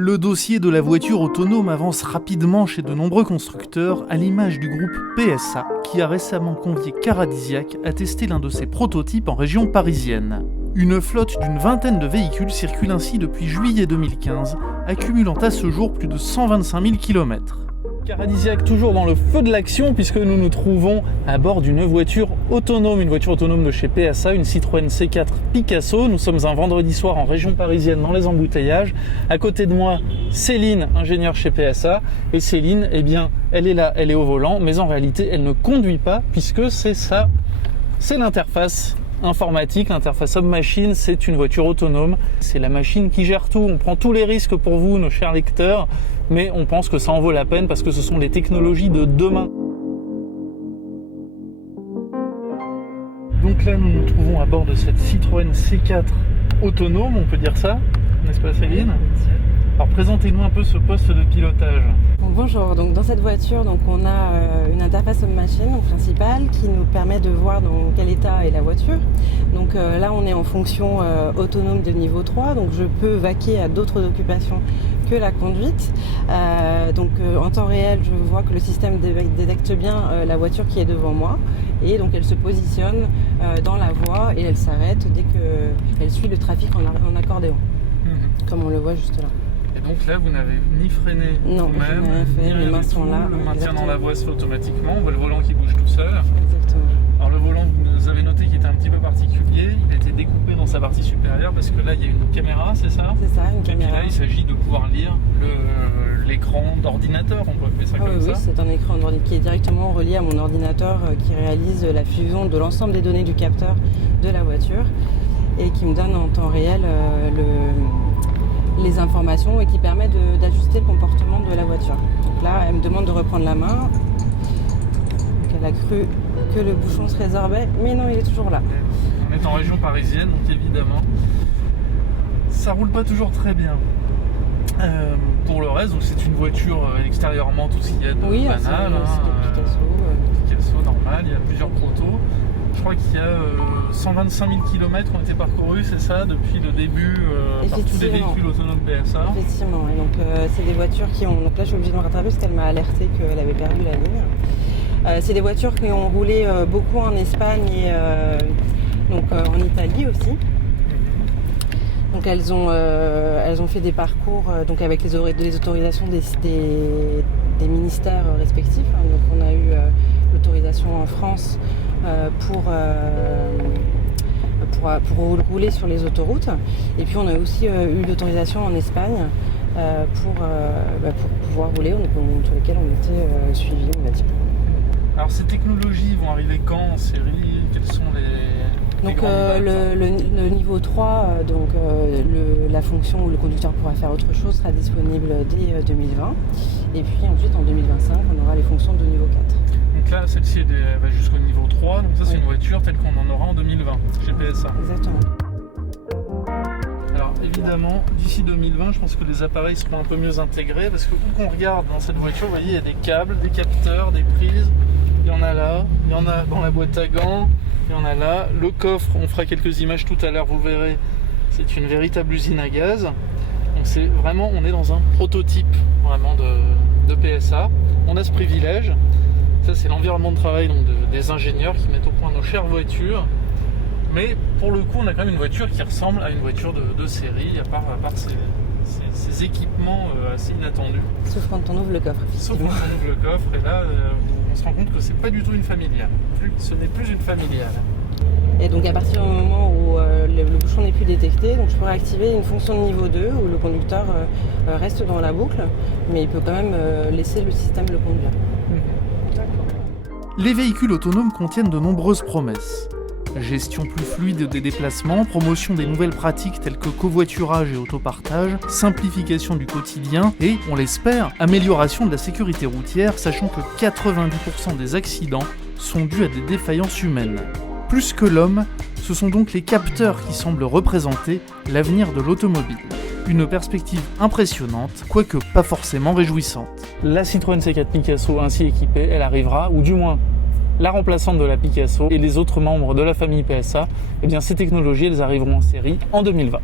Le dossier de la voiture autonome avance rapidement chez de nombreux constructeurs, à l'image du groupe PSA, qui a récemment convié Caradisiac à tester l'un de ses prototypes en région parisienne. Une flotte d'une vingtaine de véhicules circule ainsi depuis juillet 2015, accumulant à ce jour plus de 125 000 km. Caradisiac toujours dans le feu de l'action puisque nous nous trouvons à bord d'une voiture autonome de chez PSA, une Citroën C4 Picasso. Nous sommes un vendredi soir en région parisienne dans les embouteillages. À côté de moi, Céline, ingénieure chez PSA. Et Céline, eh bien, elle est là, elle est au volant, mais en réalité, elle ne conduit pas puisque c'est l'interface informatique, l'interface homme-machine, c'est une voiture autonome. C'est la machine qui gère tout. On prend tous les risques pour vous, nos chers lecteurs, mais on pense que ça en vaut la peine parce que ce sont les technologies de demain. Donc là, nous nous trouvons à bord de cette Citroën C4 autonome, on peut dire ça, n'est-ce pas Céline ? Alors présentez-nous un peu ce poste de pilotage. Bonjour, donc dans cette voiture on a une interface homme-machine principale qui nous permet de voir dans quel état est la voiture. Donc là on est en fonction autonome de niveau 3, donc je peux vaquer à d'autres occupations que la conduite. En temps réel je vois que le système détecte bien la voiture qui est devant moi et donc elle se positionne dans la voie et elle s'arrête dès qu'elle suit le trafic en accordéon, comme on le voit juste là. Et donc là, vous n'avez ni freiné vous-même, ni mes mains sont là. Le maintien dans la voie se fait automatiquement. On voit le volant qui bouge tout seul. Exactement. Alors le volant, vous nous avez noté qu'il était un petit peu particulier. Il a été découpé dans sa partie supérieure parce que là, il y a une caméra, c'est ça ? C'est ça, une caméra. Et puis là, il s'agit de pouvoir lire l'écran d'ordinateur, on peut appeler ça comme ça. Oui, c'est un écran qui est directement relié à mon ordinateur qui réalise la fusion de l'ensemble des données du capteur de la voiture et qui me donne en temps réel les informations et qui permet d'ajuster le comportement de la voiture. Donc là, elle me demande de reprendre la main. Donc elle a cru que le bouchon se résorbait, mais non, il est toujours là. On est en région parisienne, donc évidemment, ça roule pas toujours très bien. Pour le reste, donc c'est une voiture extérieurement, tout ce qu'il y a de banal. C'est Picasso. Picasso, normal, il y a plusieurs protos. Je crois qu'il y a 125 000 km qui ont été parcourus, c'est ça, depuis le début par tous les véhicules autonomes PSA. Effectivement, et donc c'est des voitures qui ont... Donc là, je suis obligée de me rattraper parce qu'elle m'a alerté qu'elle avait perdu la ligne. C'est des voitures qui ont roulé beaucoup en Espagne et en Italie aussi. Donc elles ont fait des parcours avec les autorisations des ministères respectifs. Donc on a eu l'autorisation en France pour rouler sur les autoroutes. Et puis on a aussi eu l'autorisation en Espagne pour pouvoir rouler, sur lesquels on était suivis, on va dire. Alors ces technologies vont arriver quand en série ? Quels sont le niveau 3, la fonction où le conducteur pourra faire autre chose sera disponible dès 2020. Et puis ensuite en 2025, on aura les fonctions de niveau 4. Donc là, celle-ci va jusqu'au niveau 3, donc ça c'est une voiture telle qu'on en aura en 2020 chez PSA. Exactement. Alors évidemment, d'ici 2020, je pense que les appareils seront un peu mieux intégrés parce que où qu'on regarde dans cette voiture, vous voyez, il y a des câbles, des capteurs, des prises. Il y en a là, il y en a dans la boîte à gants, il y en a là. Le coffre, on fera quelques images tout à l'heure, vous verrez, c'est une véritable usine à gaz. Donc c'est vraiment, on est dans un prototype vraiment de PSA. On a ce privilège. Ça, c'est l'environnement de travail des ingénieurs qui mettent au point nos chères voitures. Mais pour le coup, on a quand même une voiture qui ressemble à une voiture de série, à part ces équipements assez inattendus. Sauf quand on ouvre le coffre. Sauf quand on ouvre le coffre, et là, on se rend compte que c'est pas du tout une familiale. Ce n'est plus une familiale. Et donc à partir du moment où le bouchon n'est plus détecté, donc je pourrais activer une fonction de niveau 2 où le conducteur reste dans la boucle, mais il peut quand même laisser le système le conduire. Les véhicules autonomes contiennent de nombreuses promesses. Gestion plus fluide des déplacements, promotion des nouvelles pratiques telles que covoiturage et autopartage, simplification du quotidien et, on l'espère, amélioration de la sécurité routière, sachant que 90% des accidents sont dus à des défaillances humaines. Plus que l'homme, ce sont donc les capteurs qui semblent représenter l'avenir de l'automobile. Une perspective impressionnante, quoique pas forcément réjouissante. La Citroën C4 Picasso ainsi équipée, elle arrivera, ou du moins la remplaçante de la Picasso et les autres membres de la famille PSA, eh bien ces technologies elles arriveront en série en 2020.